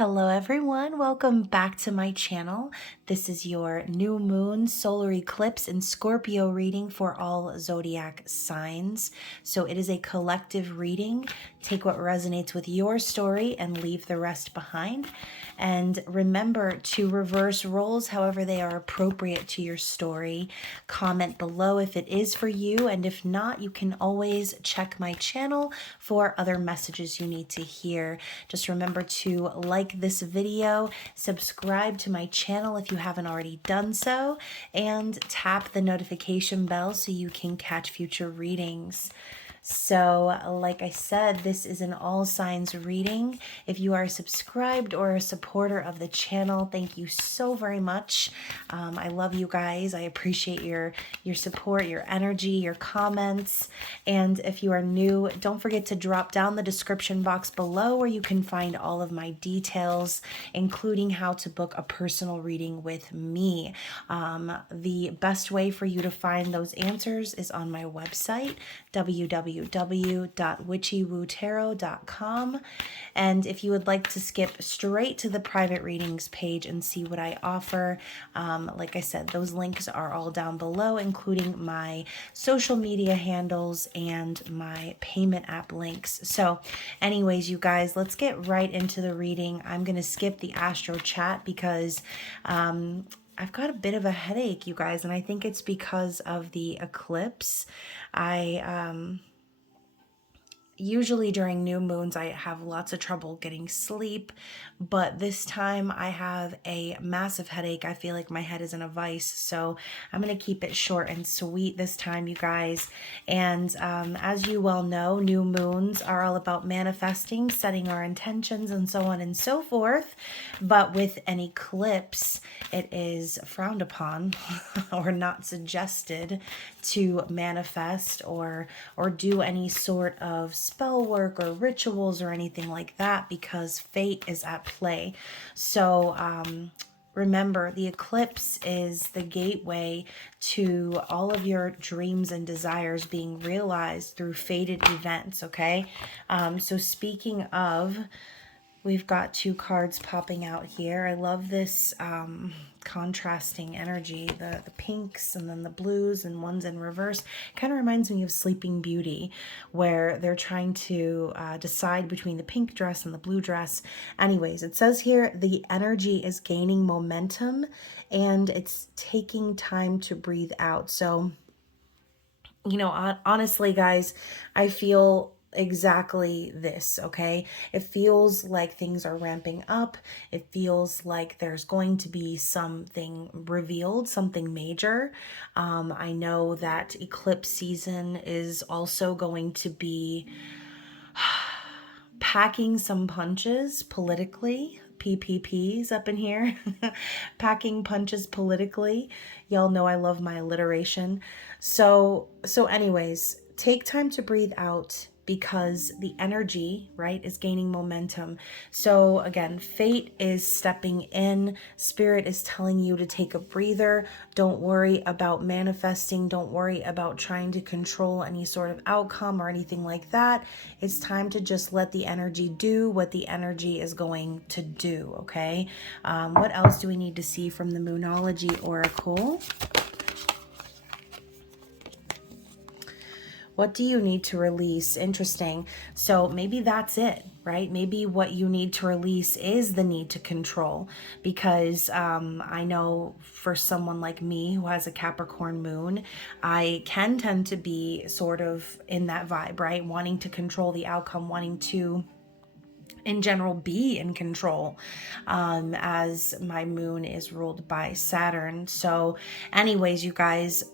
Hello everyone, welcome back to my channel. This is your new moon solar eclipse in Scorpio reading for all zodiac signs. So it is a collective reading. Take what resonates with your story and leave the rest behind. And remember to reverse roles however they are appropriate to your story. Comment below if it is for you, and if not, you can always check my channel for other messages you need to hear. Just remember to like this video, subscribe to my channel if you haven't already done so, and tap the notification bell so you can catch future readings. So like I said, this is an all signs reading. If you are subscribed or a supporter of the channel, thank you so very much. I love you guys. I appreciate your support, your energy, your comments. And if you are new, don't forget to drop down the description box below where you can find all of my details, including how to book a personal reading with me. The best way for you to find those answers is on my website, www.witchywootarot.com. And if you would like to skip straight to the private readings page and see what I offer, like I said, those links are all down below, including my social media handles and my payment app links. So anyways, you guys, let's get right into the reading. I'm going to skip the astro chat because I've got a bit of a headache, you guys, and I think it's because of the eclipse. Usually during new moons, I have lots of trouble getting sleep, but this time I have a massive headache. I feel like my head is in a vice, so I'm going to keep it short and sweet this time, you guys. And as you well know, new moons are all about manifesting, setting our intentions, and so on and so forth. But with an eclipse, it is frowned upon or not suggested to manifest or do any sort of spell work or rituals or anything like that, because fate is at play. So remember, the eclipse is the gateway to all of your dreams and desires being realized through fated events, okay? So speaking of, we've got two cards popping out here. I love this contrasting energy, the pinks and then the blues, and one's in reverse. Kind of reminds me of Sleeping Beauty, where they're trying to decide between the pink dress and the blue dress. Anyways, it says here the energy is gaining momentum and it's taking time to breathe out. So, you know, honestly, guys, I feel exactly this, okay? It feels like things are ramping up. It feels like there's going to be something revealed, something major. I know that eclipse season is also going to be packing some punches politically. PPPs up in here. Packing punches politically. Y'all know I love my alliteration. So anyways, take time to breathe out, because the energy, right, is gaining momentum. So again, fate is stepping in. Spirit is telling you to take a breather. Don't worry about manifesting. Don't worry about trying to control any sort of outcome or anything like that. It's time to just let the energy do what the energy is going to do, okay? What else do we need to see from the Moonology Oracle? What do you need to release? Interesting. So maybe that's it, right? Maybe what you need to release is the need to control, because I know for someone like me who has a Capricorn moon, I can tend to be sort of in that vibe, right? Wanting to control the outcome, wanting to in general be in control, as my moon is ruled by Saturn. So anyways, you guys,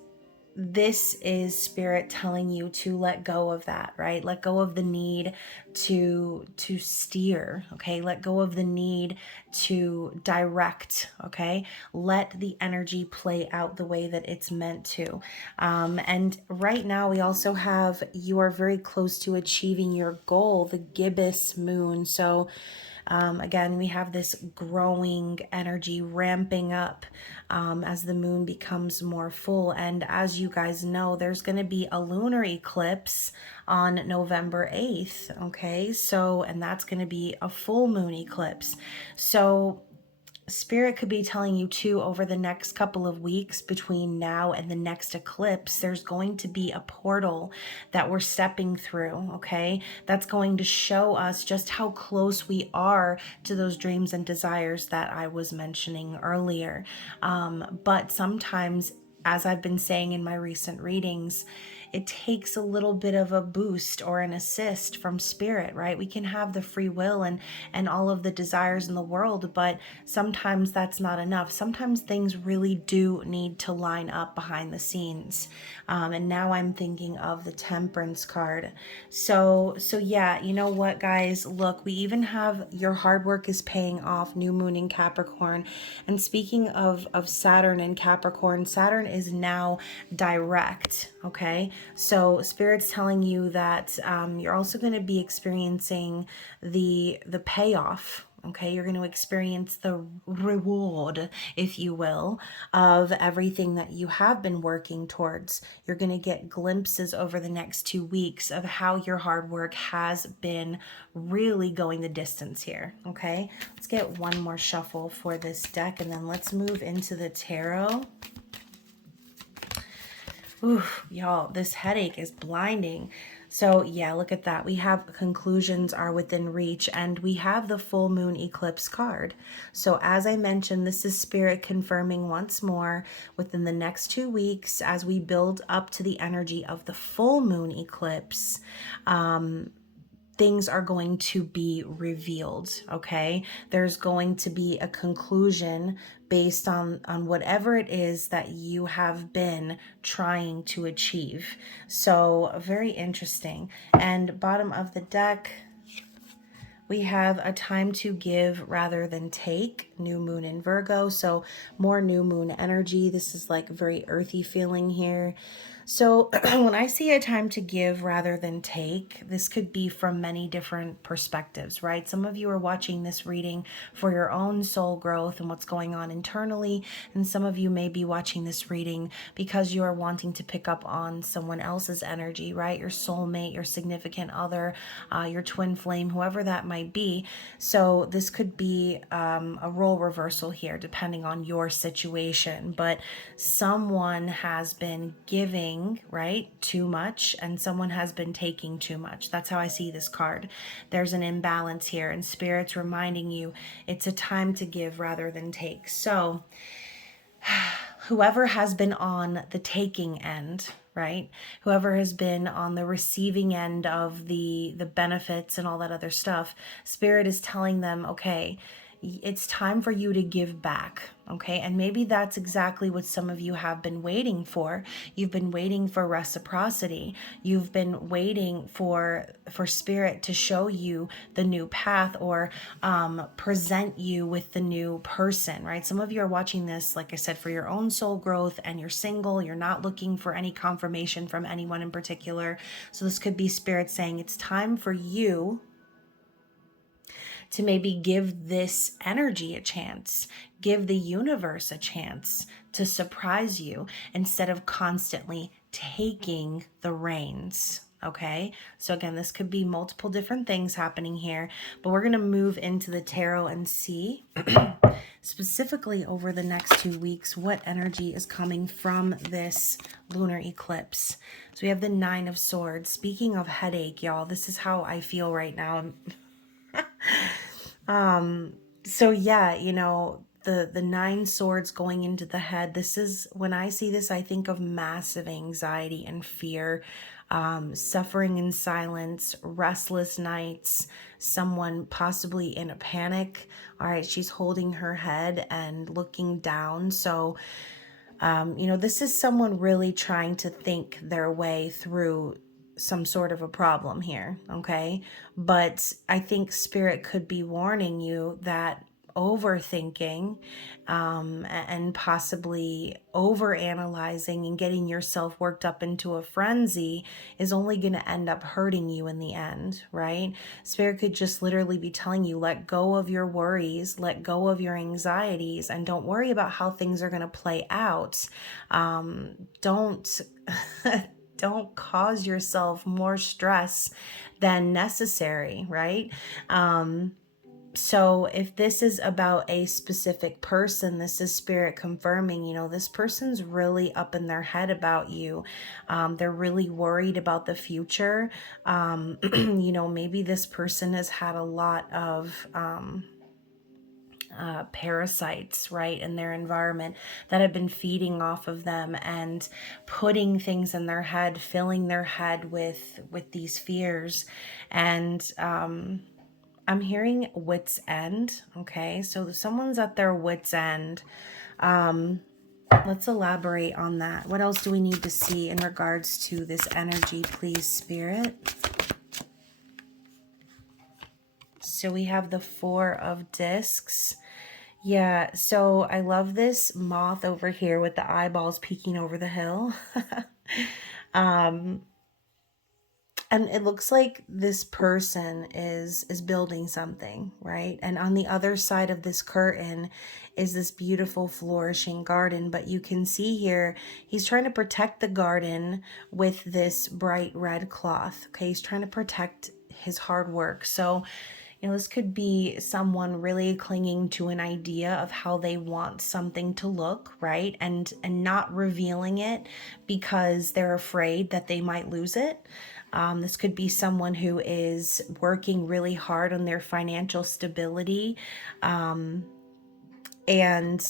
this is Spirit telling you to let go of that, right? Let go of the need to steer, okay? Let go of the need to direct, okay? Let the energy play out the way that it's meant to. And right now we also have, you are very close to achieving your goal, the gibbous moon. So Again, we have this growing energy ramping up as the moon becomes more full. And as you guys know, there's going to be a lunar eclipse on November 8th. Okay, so, and that's going to be a full moon eclipse. So Spirit could be telling you too, over the next couple of weeks between now and the next eclipse, there's going to be a portal that we're stepping through, okay? That's going to show us just how close we are to those dreams and desires that I was mentioning earlier. But sometimes, as I've been saying in my recent readings, it takes a little bit of a boost or an assist from Spirit, right? We can have the free will and all of the desires in the world, but sometimes that's not enough. Sometimes things really do need to line up behind the scenes. And now I'm thinking of the Temperance card. So yeah, you know what, guys? Look, we even have your hard work is paying off, new moon in Capricorn. And speaking of Saturn and Capricorn, Saturn is now direct, okay? So Spirit's telling you that you're also going to be experiencing the payoff. Okay, you're going to experience the reward, if you will, of everything that you have been working towards. You're going to get glimpses over the next 2 weeks of how your hard work has been really going the distance here. Okay, let's get one more shuffle for this deck, and then let's move into the tarot. Ooh, y'all, this headache is blinding. So yeah, look at that. We have conclusions are within reach, and we have the full moon eclipse card. So as I mentioned, this is Spirit confirming once more within the next 2 weeks as we build up to the energy of the full moon eclipse. Things are going to be revealed, okay? There's going to be a conclusion based on whatever it is that you have been trying to achieve. So very interesting. And bottom of the deck, we have a time to give rather than take, new moon in Virgo. So more new moon energy. This is like very earthy feeling here. So when I see a time to give rather than take, this could be from many different perspectives, right? Some of you are watching this reading for your own soul growth and what's going on internally. And some of you may be watching this reading because you are wanting to pick up on someone else's energy, right? Your soulmate, your significant other, your twin flame, whoever that might be. So this could be a role reversal here, depending on your situation. But someone has been giving, right, too much, and someone has been taking too much. That's how I see this card. There's an imbalance here, and Spirit's reminding you it's a time to give rather than take. So whoever has been on the taking end, right? Whoever has been on the receiving end of the benefits and all that other stuff, Spirit is telling them, okay, it's time for you to give back, okay? And maybe that's exactly what some of you have been waiting for. You've been waiting for reciprocity. You've been waiting for Spirit to show you the new path or present you with the new person, right? Some of you are watching this, like I said, for your own soul growth, and you're single. You're not looking for any confirmation from anyone in particular. So this could be Spirit saying it's time for you to maybe give this energy a chance, give the universe a chance to surprise you instead of constantly taking the reins. Okay, so again, this could be multiple different things happening here, but we're going to move into the tarot and see specifically over the next 2 weeks what energy is coming from this lunar eclipse. So we have the Nine of Swords. Speaking of headache, y'all, this is how I feel right now. So yeah, you know, the 9 swords going into the head. This is, when I see this, I think of massive anxiety and fear, suffering in silence, restless nights, someone possibly in a panic. All right, she's holding her head and looking down. So, you know, this is someone really trying to think their way through some sort of a problem here, okay? But I think Spirit could be warning you that overthinking and possibly overanalyzing and getting yourself worked up into a frenzy is only going to end up hurting you in the end, right? Spirit could just literally be telling you, let go of your worries, let go of your anxieties, and don't worry about how things are going to play out. Don't don't cause yourself more stress than necessary, right? So if this is about a specific person, this is spirit confirming, this person's really up in their head about you. They're really worried about the future. Maybe this person has had a lot of parasites, right, in their environment that have been feeding off of them and putting things in their head, filling their head with these fears. And I'm hearing wit's end. Okay, so someone's at their wit's end. Let's elaborate on that. What else do we need to see in regards to this energy, please, Spirit? So we have the Four of Discs. Yeah, so I love this moth over here with the eyeballs peeking over the hill. And it looks like this person is building something, right? And on the other side of this curtain is this beautiful flourishing garden. But you can see here, he's trying to protect the garden with this bright red cloth. Okay, he's trying to protect his hard work. So this could be someone really clinging to an idea of how they want something to look, right? And not revealing it because they're afraid that they might lose it. This could be someone who is working really hard on their financial stability. And,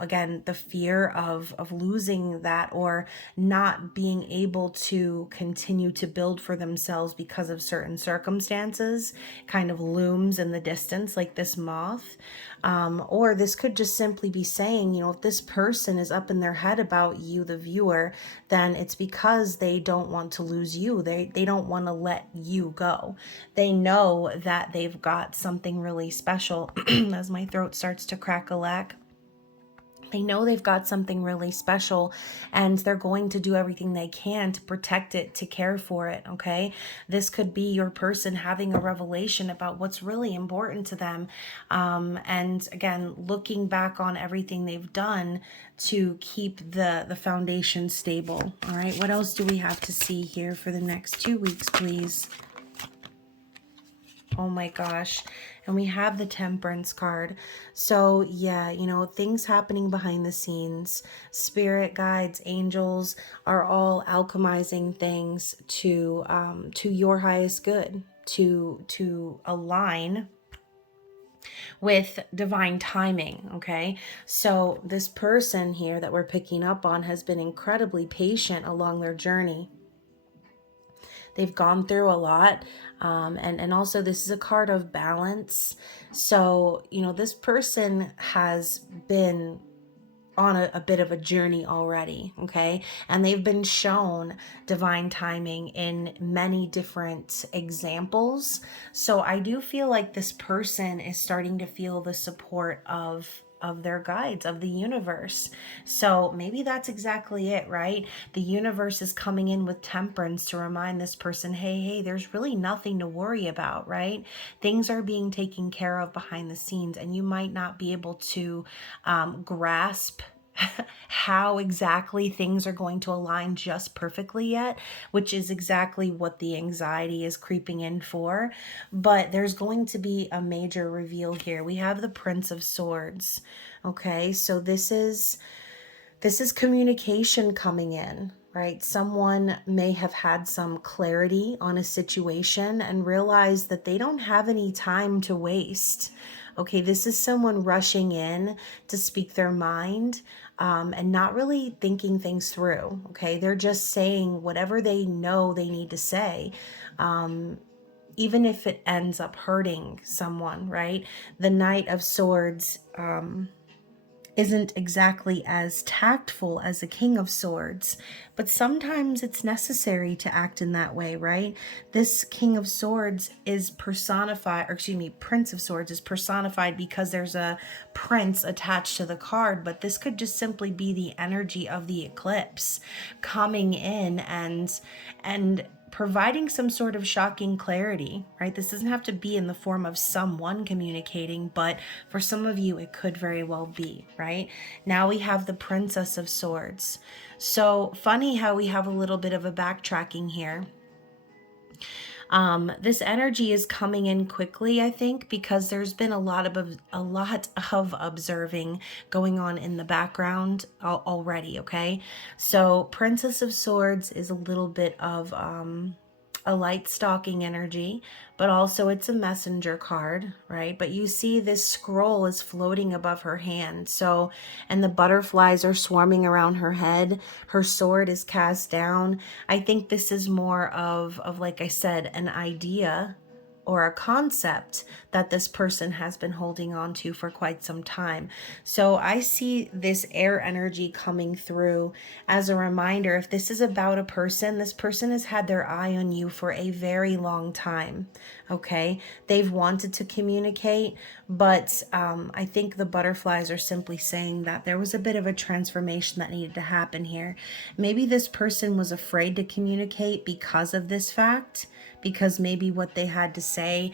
again, the fear of losing that or not being able to continue to build for themselves because of certain circumstances kind of looms in the distance like this moth. Or this could just simply be saying, if this person is up in their head about you, the viewer, then it's because they don't want to lose you. They don't want to let you go. They know that they've got something really special. As my throat starts to crack a lack, they know they've got something really special and they're going to do everything they can to protect it, to care for it, okay? This could be your person having a revelation about what's really important to them. And again, looking back on everything they've done to keep the foundation stable, all right? What else do we have to see here for the next 2 weeks, please? Oh my gosh. And we have the Temperance card. So yeah, things happening behind the scenes. Spirit guides, angels are all alchemizing things to your highest good, to align with divine timing, okay? So this person here that we're picking up on has been incredibly patient along their journey. They've gone through a lot. And also this is a card of balance. So, this person has been on a bit of a journey already, okay? And they've been shown divine timing in many different examples. So I do feel like this person is starting to feel the support of their guides, of the universe. So maybe that's exactly it, right? The universe is coming in with Temperance to remind this person, hey, there's really nothing to worry about, right? Things are being taken care of behind the scenes, and you might not be able to grasp how exactly things are going to align just perfectly yet, which is exactly what the anxiety is creeping in for. But there's going to be a major reveal here. We have the Prince of Swords. Okay, so this is communication coming in, right? Someone may have had some clarity on a situation and realized that they don't have any time to waste. Okay, this is someone rushing in to speak their mind and not really thinking things through. Okay, they're just saying whatever they know they need to say. Even if it ends up hurting someone, right? The Knight of Swords isn't exactly as tactful as a King of Swords, but sometimes it's necessary to act in that way, right? This King of Swords is personified, or excuse me, Prince of Swords is personified because there's a prince attached to the card, but this could just simply be the energy of the eclipse coming in and providing some sort of shocking clarity, right? This doesn't have to be in the form of someone communicating, but for some of you, it could very well be, right? Now we have the Princess of Swords. So funny how we have a little bit of a backtracking here. This energy is coming in quickly, I think, because there's been a lot of observing going on in the background already. Okay, so Princess of Swords is a little bit of a light stalking energy, but also it's a messenger card, right? But you see this scroll is floating above her hand. So, and the butterflies are swarming around her head. Her sword is cast down. I think this is more of like I said, an idea or a concept that this person has been holding on to for quite some time. So I see this air energy coming through as a reminder. If this is about a person, this person has had their eye on you for a very long time. Okay, they've wanted to communicate, but I think the butterflies are simply saying that there was a bit of a transformation that needed to happen here. Maybe this person was afraid to communicate because of this fact, because maybe what they had to say,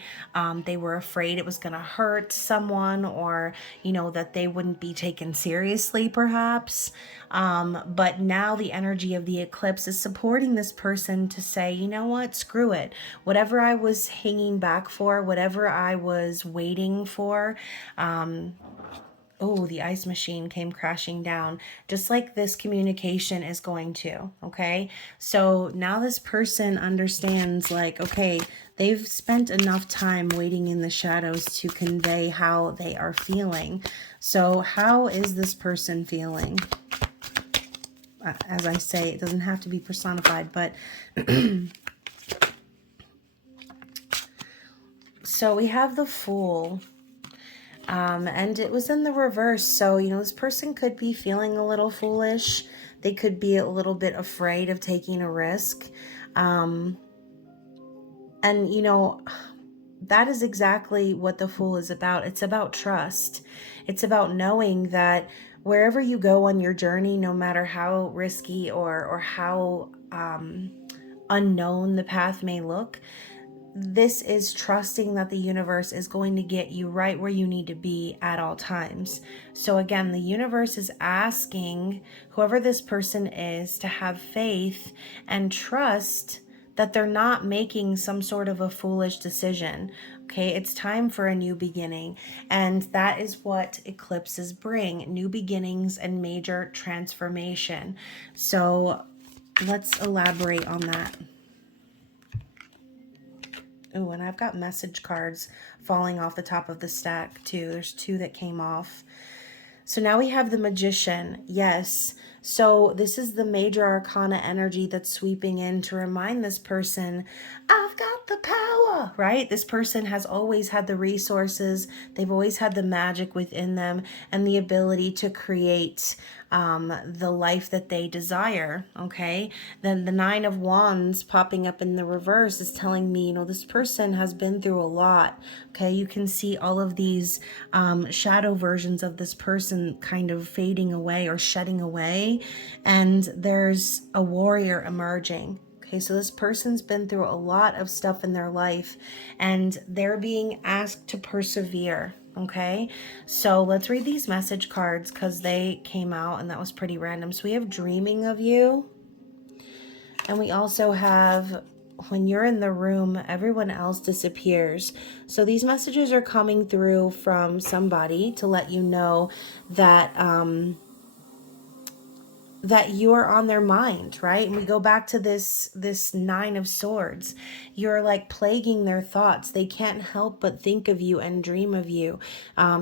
they were afraid it was going to hurt someone, or, you know, that they wouldn't be taken seriously, perhaps. But now the energy of the eclipse is supporting this person to say, you know what, screw it. Whatever I was hanging back for, whatever I was waiting for, oh, the ice machine came crashing down, just like this communication is going to, okay? So now this person understands, like, okay, they've spent enough time waiting in the shadows to convey how they are feeling. So how is this person feeling? As I say, it doesn't have to be personified, but so we have the Fool. And it was in the reverse. So, you know, this person could be feeling a little foolish. They could be a little bit afraid of taking a risk. And, you know, that is exactly what the Fool is about. It's about trust. It's about knowing that wherever you go on your journey, no matter how risky or how unknown the path may look, this is trusting that the universe is going to get you right where you need to be at all times. So again, the universe is asking whoever this person is to have faith and trust that they're not making some sort of a foolish decision. Okay, it's time for a new beginning. And that is what eclipses bring: new beginnings and major transformation. So let's elaborate on that. Oh, and I've got message cards falling off the top of the stack too. There's two that came off. So now we have the Magician. Yes. So this is the major arcana energy that's sweeping in to remind this person, I've got the power, right? This person has always had the resources. They've always had the magic within them and the ability to create the life that they desire. Okay. Then the Nine of Wands popping up in the reverse is telling me, you know, this person has been through a lot. Okay. You can see all of these shadow versions of this person kind of fading away or shedding away. And there's a warrior emerging. Okay, so this person's been through a lot of stuff in their life and they're being asked to persevere. Okay, so let's read these message cards because they came out and that was pretty random. So we have Dreaming of You. And we also have, when you're in the room, everyone else disappears. So these messages are coming through from somebody to let you know that that you're on their mind, right? And we go back to this Nine of Swords. You're like plaguing their thoughts. They can't help but think of you and dream of you,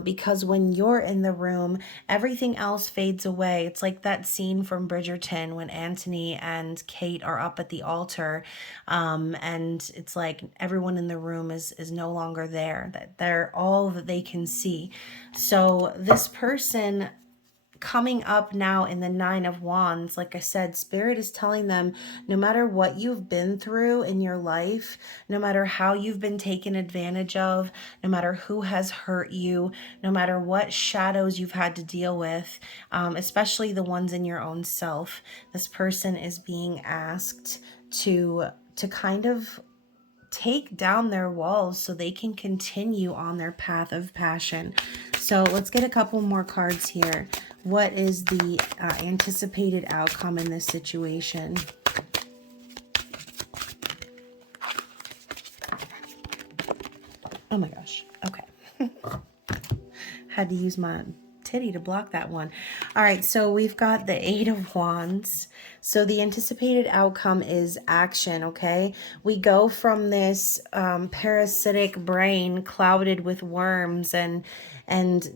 because when you're in the room, everything else fades away. It's like that scene from Bridgerton when Anthony and Kate are up at the altar, and it's like everyone in the room is no longer there. That they're all that they can see. So this person coming up now in the Nine of Wands, like I said, Spirit is telling them no matter what you've been through in your life, no matter how you've been taken advantage of, no matter who has hurt you, no matter what shadows you've had to deal with, especially the ones in your own self, this person is being asked to kind of take down their walls so they can continue on their path of passion. So let's get a couple more cards here. What is the anticipated outcome in this situation? Oh my gosh. Okay. Had to use my titty to block that one. All right, so we've got the Eight of Wands. So the anticipated outcome is action, okay? We go from this parasitic brain clouded with worms and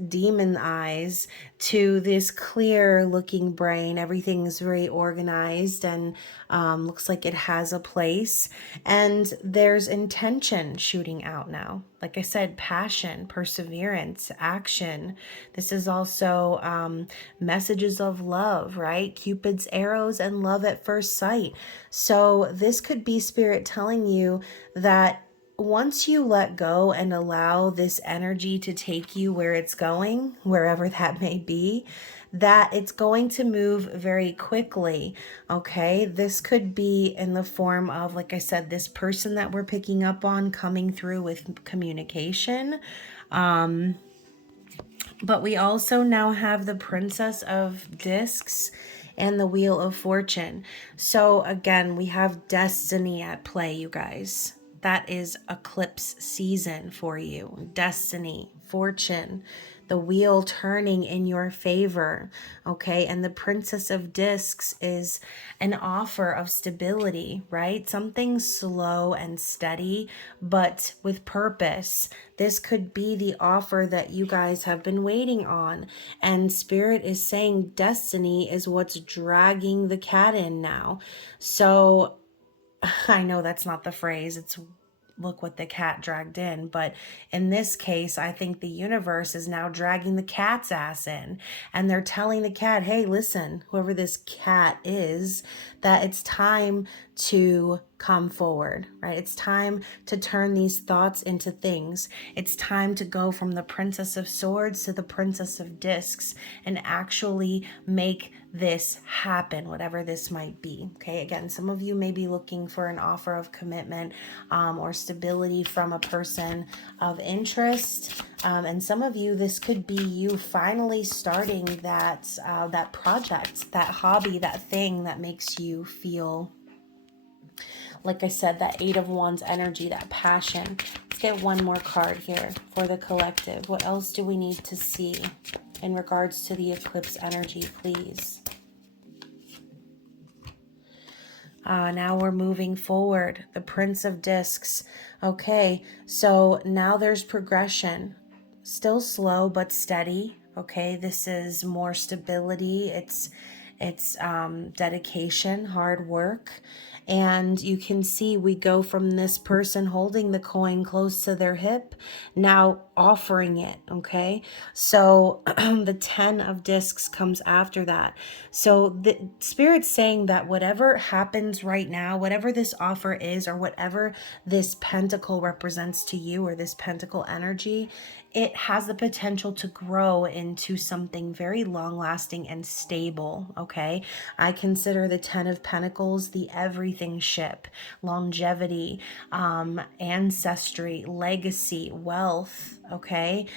demon eyes to this clear looking brain. Everything's very organized and looks like it has a place. And there's intention shooting out now. Like I said, passion, perseverance, action. This is also messages of love, right? Cupid's arrows and love at first sight. So this could be Spirit telling you that once you let go and allow this energy to take you where it's going, wherever that may be, that it's going to move very quickly, okay? This could be in the form of, like I said, this person that we're picking up on coming through with communication. But we also now have the Princess of Discs and the Wheel of Fortune. So again, we have destiny at play, you guys. That is eclipse season for you. Destiny, fortune, the wheel turning in your favor, okay? And the Princess of Discs is an offer of stability, right? Something slow and steady, but with purpose. This could be the offer that you guys have been waiting on. And Spirit is saying destiny is what's dragging the cat in now. So I know that's not the phrase. It's look what the cat dragged in. But in this case, I think the universe is now dragging the cat's ass in. And they're telling the cat, hey, listen, whoever this cat is, that it's time to come forward, right? It's time to turn these thoughts into things. It's time to go from the Princess of Swords to the Princess of Discs and actually make this happen, whatever this might be. Okay, again, some of you may be looking for an offer of commitment or stability from a person of interest. And some of you, this could be you finally starting that project, that hobby, that thing that makes you feel, like I said, that Eight of Wands energy, that passion. Let's get one more card here for the collective. What else do we need to see in regards to the eclipse energy, please? Now we're moving forward. The Prince of Discs. Okay, so now there's progression. Still slow, but steady. Okay, this is more stability. It's dedication, hard work. And you can see we go from this person holding the coin close to their hip, now offering it, okay? So the 10 of Discs comes after that. So the Spirit's saying that whatever happens right now, whatever this offer is, or whatever this pentacle represents to you, or this pentacle energy, it has the potential to grow into something very long-lasting and stable, okay? I consider the 10 of Pentacles the everything ship, longevity, ancestry, legacy, wealth, okay?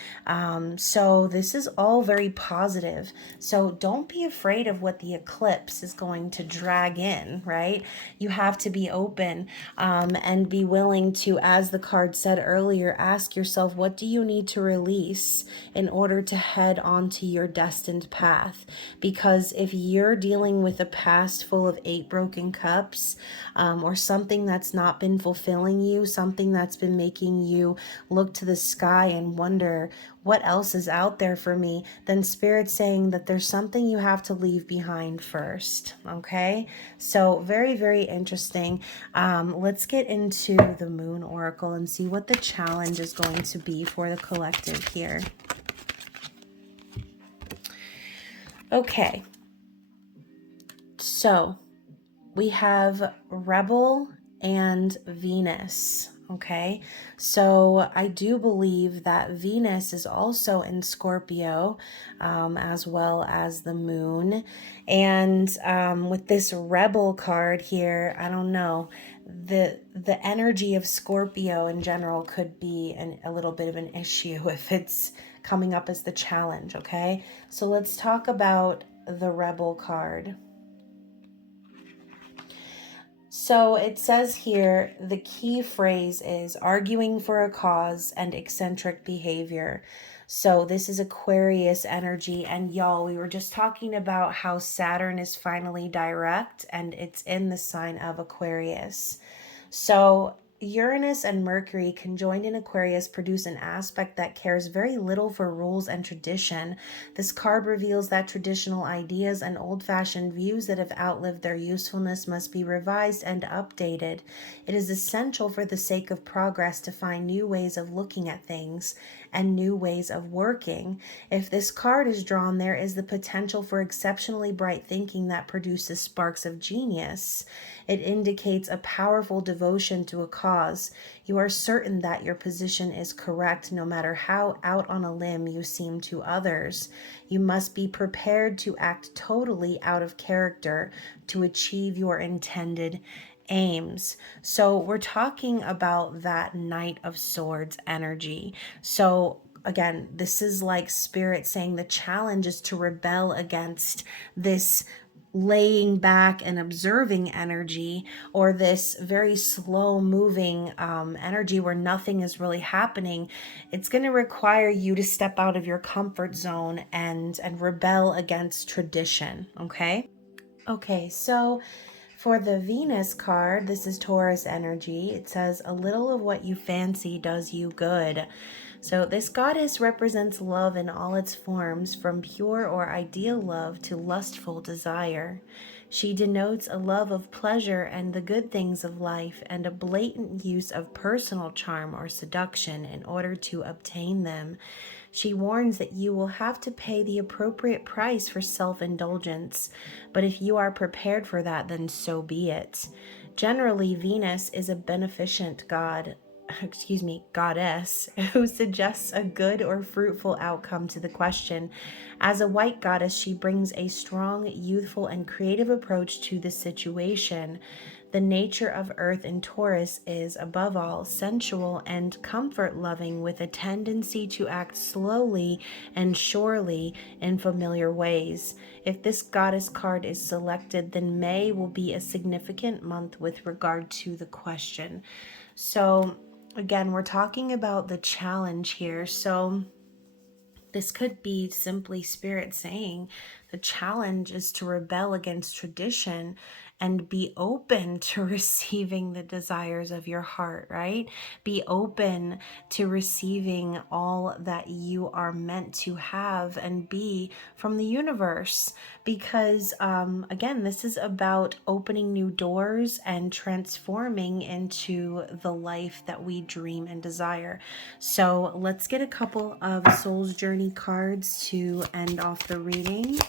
So this is all very positive. So don't be afraid of what the eclipse is going to drag in, right? You have to be open and be willing to, as the card said earlier, ask yourself, what do you need to release in order to head onto your destined path? Because if you're dealing with a past full of 8 broken cups, or something that's not been fulfilling you, something that's been making you look to the sky and wonder what else is out there for me, then Spirit's saying that there's something you have to leave behind first, okay? So very, very interesting. Let's get into the Moon Oracle and see what the challenge is going to be for the collective here. Okay, so we have Rebel and Venus. Okay, so I do believe that Venus is also in Scorpio, as well as the moon. And with this Rebel card here, I don't know, the energy of Scorpio in general could be a little bit of an issue if it's coming up as the challenge. Okay, so let's talk about the Rebel card. So it says here, the key phrase is arguing for a cause and eccentric behavior. So this is Aquarius energy. And y'all, we were just talking about how Saturn is finally direct and it's in the sign of Aquarius. So Uranus and Mercury conjoined in Aquarius produce an aspect that cares very little for rules and tradition. This card reveals that traditional ideas and old-fashioned views that have outlived their usefulness must be revised and updated. It is essential for the sake of progress to find new ways of looking at things and new ways of working. If this card is drawn, there is the potential for exceptionally bright thinking that produces sparks of genius. It indicates a powerful devotion to a cause. You are certain that your position is correct no matter how out on a limb you seem to others. You must be prepared to act totally out of character to achieve your intended aims. So we're talking about that Knight of Swords energy. So again, this is like Spirit saying the challenge is to rebel against this laying back and observing energy, or this very slow moving energy where nothing is really happening. It's going to require you to step out of your comfort zone and rebel against tradition. Okay, so for the Venus card, this is Taurus energy. It says, a little of what you fancy does you good. So this goddess represents love in all its forms, from pure or ideal love to lustful desire. She denotes a love of pleasure and the good things of life, and a blatant use of personal charm or seduction in order to obtain them. She warns that you will have to pay the appropriate price for self-indulgence, but if you are prepared for that, then so be it. Generally, Venus is a beneficent goddess who suggests a good or fruitful outcome to the question. As a white goddess, she brings a strong, youthful, and creative approach to the situation. The nature of Earth in Taurus is, above all, sensual and comfort-loving, with a tendency to act slowly and surely in familiar ways. If this goddess card is selected, then May will be a significant month with regard to the question. So, again, we're talking about the challenge here. So this could be simply Spirit saying the challenge is to rebel against tradition and be open to receiving the desires of your heart, right? Be open to receiving all that you are meant to have and be from the universe. Because, again, this is about opening new doors and transforming into the life that we dream and desire. So let's get a couple of Soul's Journey cards to end off the reading.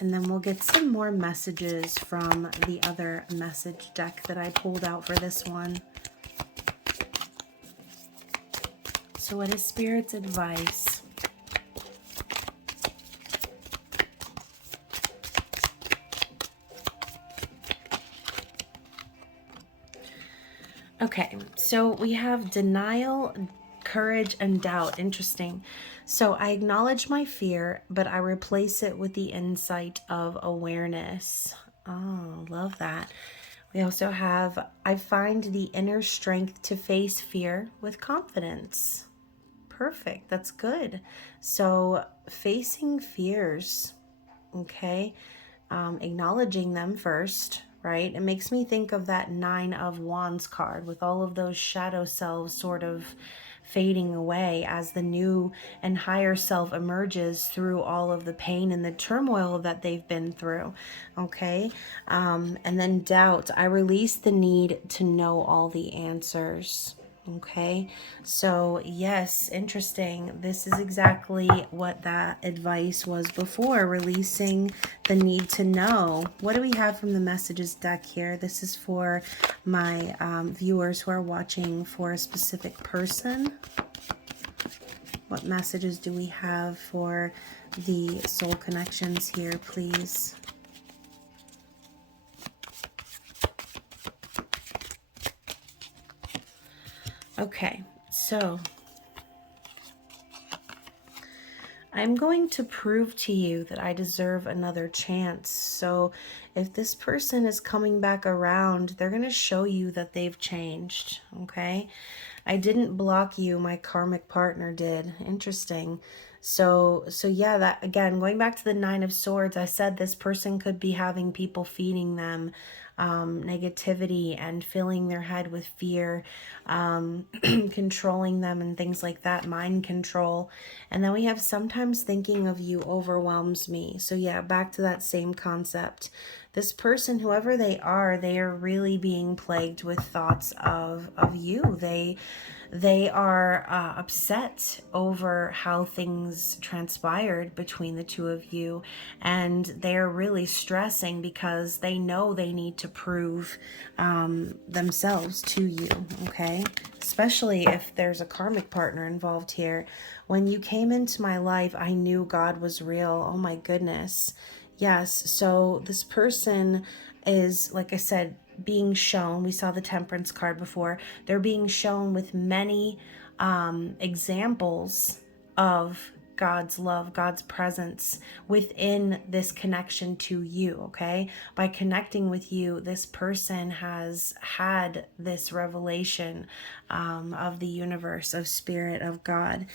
And then we'll get some more messages from the other message deck that I pulled out for this one. So what is Spirit's advice? Okay, so we have denial, courage, and doubt. Interesting. So I acknowledge my fear, but I replace it with the insight of awareness. Oh, love that. We also have, I find the inner strength to face fear with confidence. Perfect. That's good. So facing fears, okay, acknowledging them first, right? It makes me think of that 9 of Wands card with all of those shadow selves sort of fading away as the new and higher self emerges through all of the pain and the turmoil that they've been through. Okay. And then doubt. I release the need to know all the answers. Okay, so yes, interesting. This is exactly what that advice was before, releasing the need to know. What do we have from the messages deck here? This is for my viewers who are watching for a specific person. What messages do we have for the soul connections here, please? Okay, so I'm going to prove to you that I deserve another chance. So if this person is coming back around, they're going to show you that they've changed, okay? I didn't block you, my karmic partner did. Interesting. So yeah, that again, going back to the Nine of Swords, I said this person could be having people feeding them negativity and filling their head with fear, controlling them and things like that, mind control. And then we have sometimes thinking of you overwhelms me. So yeah, back to that same concept. This person, whoever they are really being plagued with thoughts of you. They are upset over how things transpired between the two of you, and they're really stressing because they know they need to prove themselves to you, okay? Especially if there's a karmic partner involved here. When you came into my life, I knew God was real. Oh my goodness. Yes, so this person is, like I said, being shown, we saw the Temperance card before, they're being shown with many examples of God's love, God's presence within this connection to you, okay? By connecting with you, this person has had this revelation of the universe, of spirit, of God.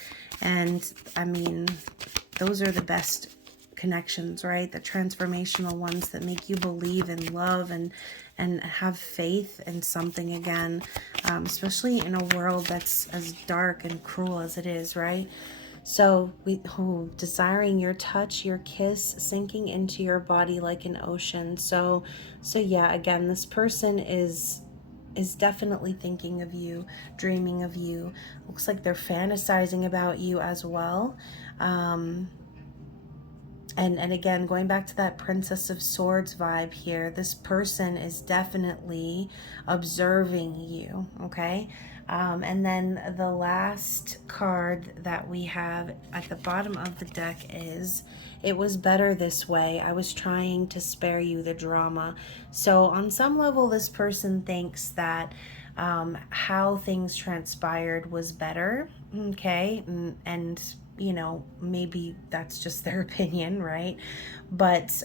And I mean, those are the best connections, right? The transformational ones that make you believe in love and have faith in something again, especially in a world that's as dark and cruel as it is, right? So desiring your touch, your kiss, sinking into your body like an ocean. So yeah, again, this person is definitely thinking of you, dreaming of you. Looks like they're fantasizing about you as well. And again, going back to that Princess of Swords vibe here, this person is definitely observing you, okay? And then the last card that we have at the bottom of the deck is, it was better this way. I was trying to spare you the drama. So on some level, this person thinks that how things transpired was better, okay? And you know, maybe that's just their opinion, right? But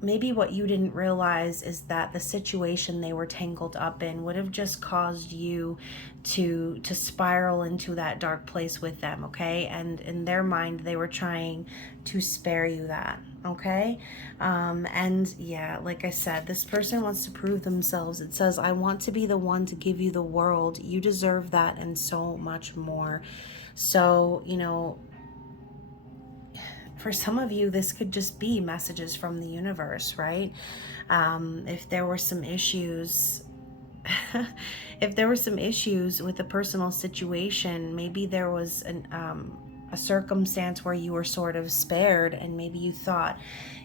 maybe what you didn't realize is that the situation they were tangled up in would have just caused you to spiral into that dark place with them, okay? And in their mind, they were trying to spare you that, okay? And yeah, like I said, this person wants to prove themselves. It says, I want to be the one to give you the world. You deserve that and so much more. So, you know, for some of you, this could just be messages from the universe, right? If there were some issues, if there were some issues with a personal situation, maybe there was a circumstance where you were sort of spared and maybe you thought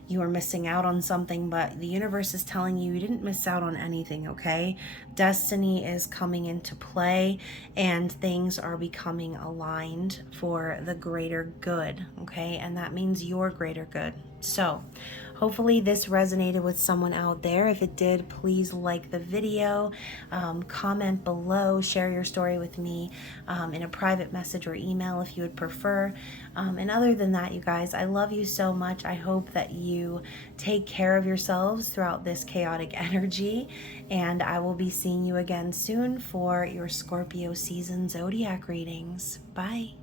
you were missing out on something, but the universe is telling you you didn't miss out on anything, okay? Destiny is coming into play and things are becoming aligned for the greater good, okay? And that means your greater good. So hopefully this resonated with someone out there. If it did, please like the video, comment below, share your story with me in a private message or email if you would prefer. And other than that, you guys, I love you so much. I hope that you take care of yourselves throughout this chaotic energy, and I will be seeing you again soon for your Scorpio season zodiac readings. Bye.